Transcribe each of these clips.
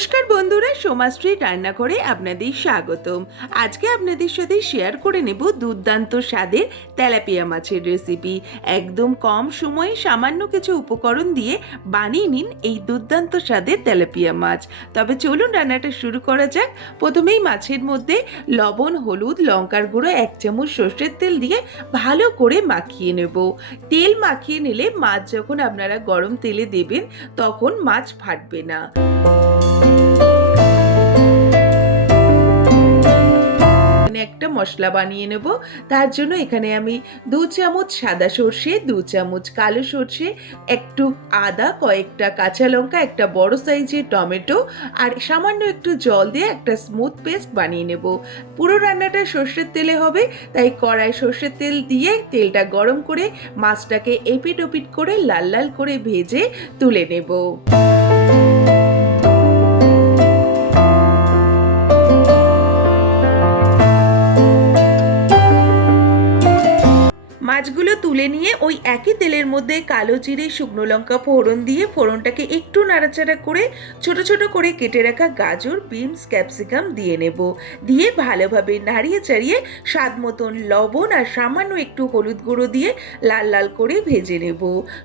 নমস্কার বন্ধুরা, সোমাশ্রী রান্নাঘরে আপনাদের স্বাগতম। আজকে আপনাদের সাথে শেয়ার করে নেব দুর্দান্ত স্বাদের তেলাপিয়া মাছের রেসিপি। একদম কম সময়ে সামান্য কিছু উপকরণ দিয়ে বানিয়ে নিন এই দুর্দান্ত স্বাদের তেলাপিয়া মাছ। তবে চলুন রান্নাটা শুরু করা যাক। প্রথমেই মাছের মধ্যে লবণ, হলুদ, লঙ্কার গুঁড়ো, 1 চামচ সর্ষের তেল দিয়ে ভালো করে মাখিয়ে নেব। তেল মাখিয়ে নিলে মাছ যখন আপনারা গরম তেলে দেবেন তখন মাছ ফাটবে না। একটা মশলা বানিয়ে নেব। তার জন্য এখানে আমি 2 চামচ সাদা সর্ষে, 2 চামচ কালো সর্ষে, একটু আদা, কয়েকটা কাঁচা লঙ্কা, একটা বড় সাইজের টমেটো আর সামান্য একটু জল দিয়ে একটা স্মুথ পেস্ট বানিয়ে নেব। পুরো রান্নাটা সর্ষের তেলে হবে, তাই কড়াই সর্ষের তেল দিয়ে তেলটা গরম করে মাছটাকে এপিট ওপিট করে লাল লাল করে ভেজে তুলে নেব। মাছগুলো তুলে নিয়ে ওই একই তেলের মধ্যে কালো জিরে, শুকনো লঙ্কা ফোড়ন দিয়ে ফোড়নটাকে একটু নাড়াচাড়া করে ছোট ছোট করে কেটে রাখা গাজর, বিনস, ক্যাপসিকাম দিয়ে নেব। দিয়ে ভালোভাবে নাড়িয়ে চাড়িয়ে স্বাদ মতন লবণ আর সামান্য একটু হলুদ গুঁড়ো দিয়ে লাল লাল করে ভেজে নেব।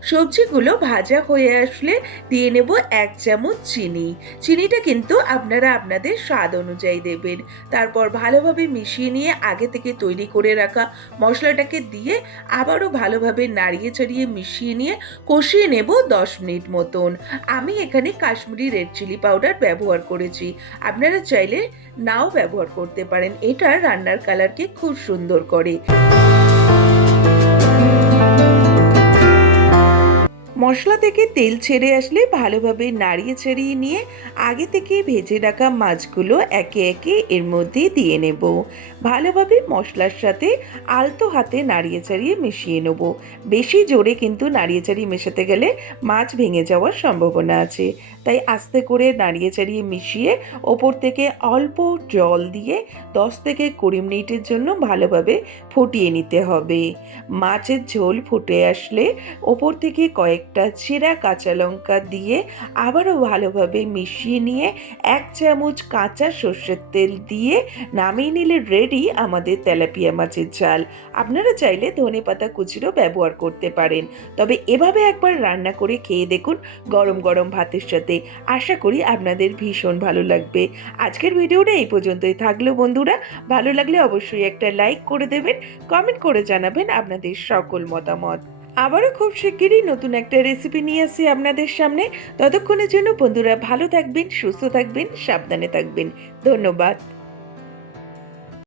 সবজিগুলো ভাজা হয়ে আসলে দিয়ে নেব 1 চামচ চিনি। চিনিটা কিন্তু আপনারা আপনাদের স্বাদ অনুযায়ী দেবেন। তারপর ভালোভাবে মিশিয়ে নিয়ে আগে থেকে তৈরি করে রাখা মশলাটাকে দিয়ে আবারও ভালোভাবে নাড়িয়ে চাড়িয়ে মিশিয়ে নিয়ে কষিয়ে নেব 10 মিনিট মতন। আমি এখানে কাশ্মীরি রেড চিলি পাউডার ব্যবহার করেছি, আপনারা চাইলে নাও ব্যবহার করতে পারেন। এটা রান্নার কালারকে খুব সুন্দর করে। মশলা থেকে তেল ছেড়ে আসলে ভালোভাবে নাড়িয়ে চাড়িয়ে নিয়ে আগে থেকে ভেজে রাখা মাছগুলো একে একে এর মধ্যে দিয়ে নেব। ভালোভাবে মশলার সাথে আলতো হাতে নাড়িয়ে চাড়িয়ে মিশিয়ে নেব। বেশি জোরে কিন্তু নাড়িয়ে চাড়িয়ে মেশাতে গেলে মাছ ভেঙে যাওয়ার সম্ভাবনা আছে, তাই আস্তে করে নাড়িয়ে চাড়িয়ে মিশিয়ে ওপর থেকে অল্প জল দিয়ে 10 থেকে 20 মিনিটের জন্য ভালোভাবে ফুটিয়ে নিতে হবে। মাছের ঝোল ফুটে আসলে ওপর থেকে কয়েকটা চেরা কাঁচা লঙ্কা দিয়ে আবারও ভালোভাবে মিশিয়ে নিয়ে 1 চামচ কাঁচা সর্ষের তেল দিয়ে নামিয়ে নিলে রেডি আমাদের তেলাপিয়া মাছের ঝাল। আপনারা চাইলে ধনেপাতা কুচিরও ব্যবহার করতে পারেন। তবে এভাবে একবার রান্না করে খেয়ে দেখুন গরম গরম ভাতের সাথে। আশা করি আপনাদের ভীষণ ভালো লাগবে। আজকের ভিডিওটা এই পর্যন্তই থাকলো বন্ধুরা। ভালো লাগলে অবশ্যই একটা লাইক করে দেবেন, কমেন্ট করে জানাবেন আপনাদের সকল মতামত। আবারও খুব শিগগিরই নতুন একটা রেসিপি নিয়ে আসি আপনাদের সামনে। ততক্ষণের জন্য বন্ধুরা ভালো থাকবেন, সুস্থ থাকবেন, সাবধানে থাকবেন। ধন্যবাদ।